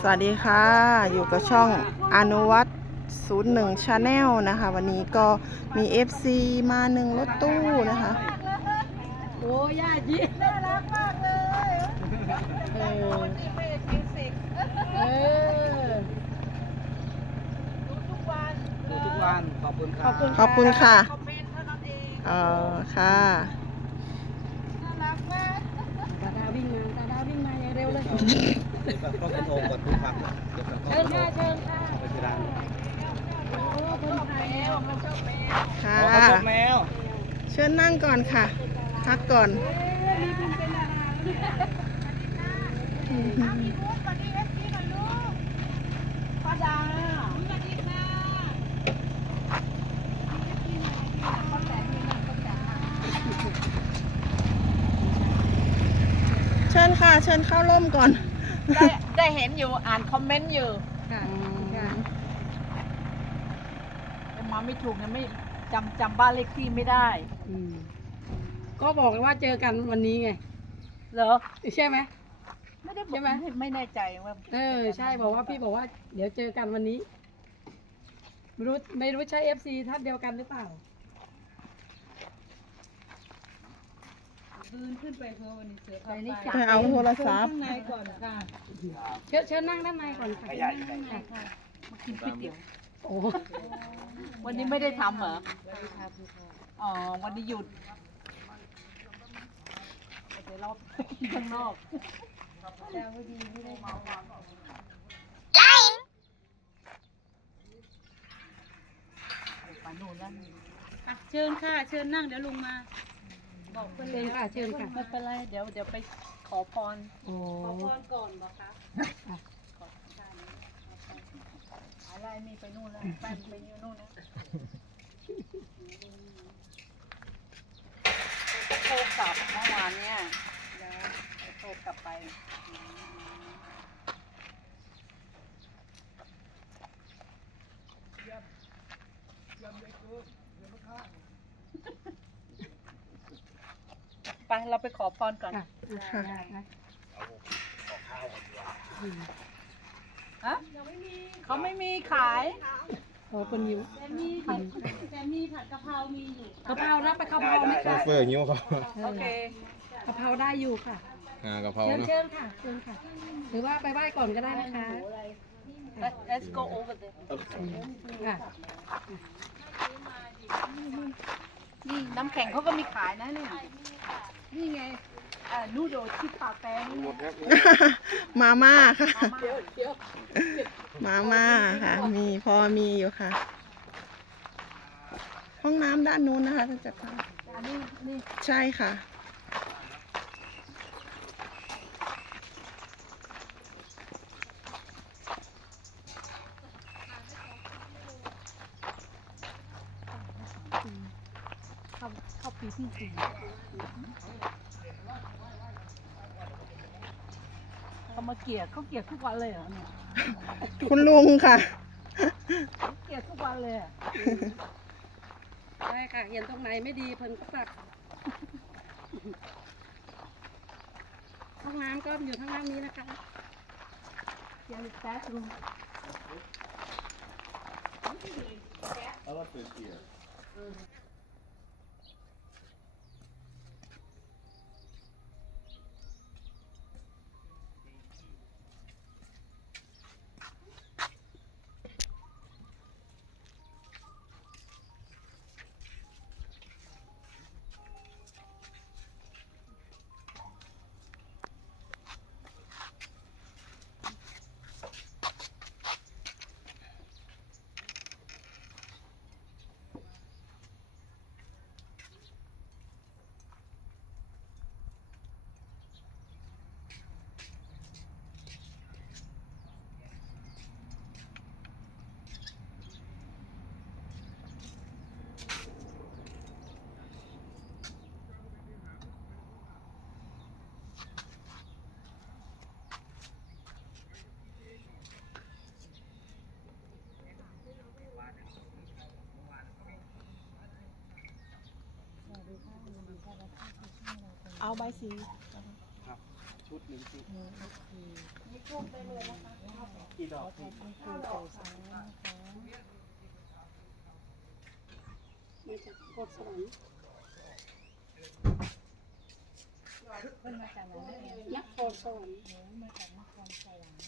สวัสดีค่ะ อยู่กับช่องอนุวัต01 Channel นะคะ วันนี้ก็มี FC มาหนึ่งรถตู้นะคะ โอ้ย่าจีน่ารักมากเลยเออเออดูทุกวันขอบคุณคขรัอบบคุณขอบคุณค่ะคอมเมนต์เท่านั้นเองเออค่ะน่ารักมากตาดาวิ่งมาตาดาวิ่งมาอย่างเร็วเลย เดี๋ยวแบบก็กระทงก่อนทุกครั้งเดี๋ยวแบบก็เชิกญระทค่ะงเชิญค่ะไปที่ร้านโอ้คนไทยแล้วเขาชอบแมวค่ะเขาชอบแมวเชิญนั่งก่อนค่ะ พักก่อนเป็นอะไรป้าดาเชิญค่ะ เชิญเข้าร่มก่อน ได้ได้เห็นอยู่อ่านคอมเมนต์อยู่ค่ะค่ะแต่มาไม่ถูกนะไม่จำจำบ้านเลขที่ไม่ได้ อืมก็บอกว่าเจอกันวันนี้ไง เหรอ ใช่ไหม ไม่ได้บอกใช่ไหม ไม่แน่ใจว่าเออ ใช่บอกว่าพี่บอกว่า เดี๋ยวเจอกันวันนี้ ไม่รู้ไม่รู้ใช่เอฟซีท่านเดียวกันหรือเปล่า คืนขึ้นไปเพื่อวันนี้เสือไปเข้านี่ไปจ้ะไปเอาโทรศัพท์ข้างในก่อนค่ะเชิญเชิญนั่งด้านในก่อนค่ะนั่งด้านในค่ะมากินก๋วยเตี๋ยวโอ้วันนี้ไม่ได้ทำเหรออ๋อวันนี้หยุดเดี๋ยวรอบข้างนอกไปโน่นแล้วอะเชิญค่ะ เชิญนั่งเดี๋ยวลุงมา บอกเพื่อนเชิญค่ะเชิญค่ะไม่เป็นไรเดี๋ยวเดี๋ยวไปขอพรโอ้ขอพรก่อนบอกคะอะไรนี่ไปนู่นแล้วแป้นไปอยู่นู่นนะโทรกลับเมื่อวานเนี่ยแล้วโทรกลับไป ไปเราไปขอพรก่อนค่ะได้ได้ได้ฮะเขาไม่มีขายขอคนยิ้มแต่มีผัดแต่มีผัดกะเพรามีอยู่กะเพรารับไปกะเพราไหมโชคะเฟอร์หิวเขาโอเคกะเพราได้อยู่ค่ะอ่ากะเพราเชิญเนาะเชิญค่ะเชิญค่ะ หรือว่าไปไหว้ก่อนก็ได้นะคะ Let- let's go over there ค่ะนี่น้ำแข็งเขาก็มีขายนะเนี่ย นี่ไงเอ่อนูโดชิปาแตงมาม่าค่ะมาเดี๋ยวเดี๋ยวมาม่าค่ะ มีพอมีอยู่ค่ะ ห้องน้ำด้านนู้นนะคะท่านจัดการ อันนี้นี่ ใช่ค่ะ เข้าเข้าปีที่สี่เขามาเกลี่ยเขาเกลี่ยทุกวันเลยเหรอเนี่ยคุณลุงค่ะเขาเกลี่ยทุกวันเลยอะได้ค่ะเห็นตรงไหนไม่ดีเพิ่นก็ตักห้องน้ำก็อยู่ข้างล่างนี้นะคะเกลี่ยแป๊บลุง เอาใบสีชชุดหนึ่งชุดมีเอฟซีกี่ดอกขอบพี่คุณครูใจสานะคะมาจากโคตรสวรรค์เพิ่นมาจากไหนนะเองนครสวรรค์หนูมาจากนครสวรรค์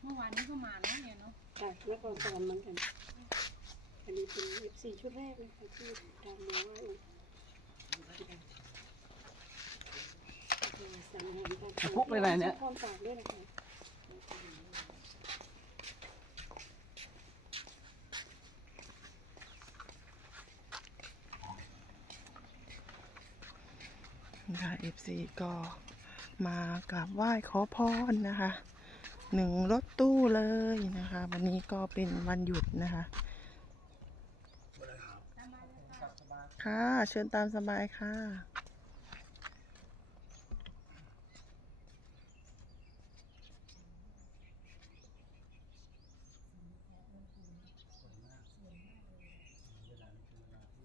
เมื่อวานนี้ก็มาเนาะเนี่ยเนาะจากนครสวรรค์เหมือนกัน อันนี้เป็น F4 ชุดแรกนะคะที่ตามมาว่าพกไปไหนเนี่ยความฝากด้วยนะคะนะคะ FC ก็มากราบไหว้ขอพรนะคะหนึ่งรถตู้เลยนะคะ วันนี้ก็เป็นวันหยุดนะคะ ค่ะ เชิญตามสบายค่ะ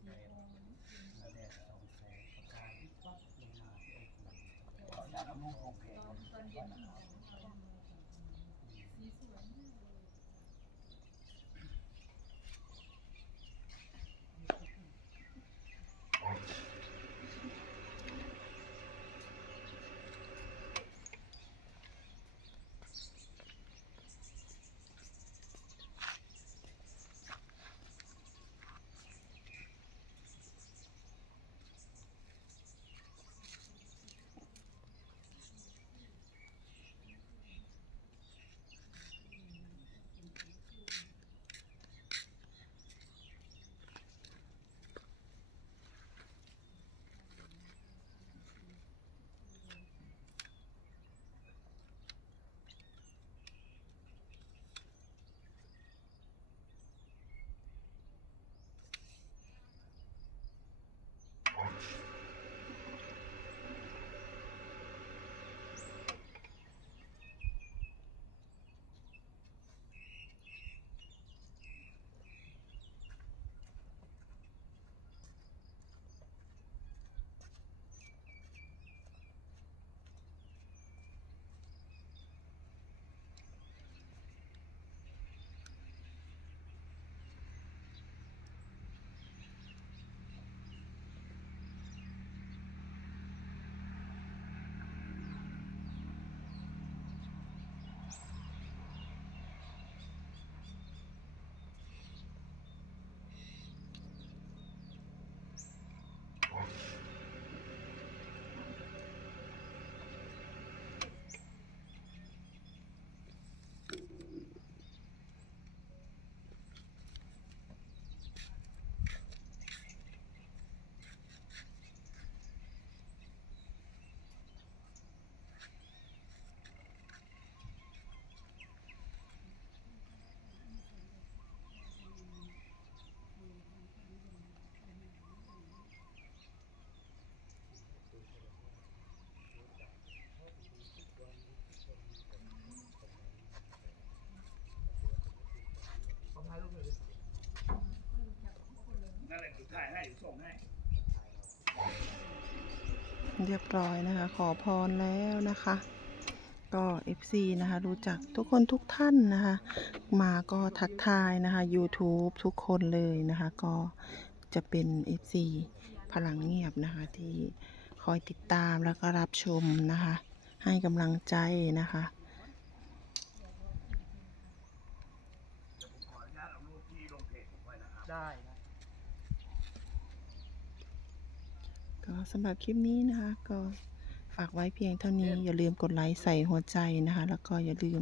นั่นแหละ เรียบร้อยนะคะ ขอพรแล้วนะคะ ก็ FC นะคะ รู้จักทุกคนทุกท่านนะคะ มาก็ทักทายนะคะ YouTube ทุกคนเลยนะคะ ก็จะเป็น FC พลังเงียบนะคะ ที่คอยติดตามแล้วก็รับชมนะคะ ให้กำลังใจนะคะ ได้นะ ก็สำหรับคลิปนี้นะคะ ก็ฝากไว้เพียงเท่านี้อย่าลืมกดไลค์ใส่หัวใจนะคะ แล้วก็อย่าลืม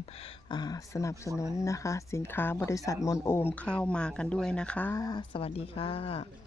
อ่าสนับสนุนนะคะ สินค้าบริษัทมนโอมเข้ามากันด้วยนะคะ สวัสดีค่ะ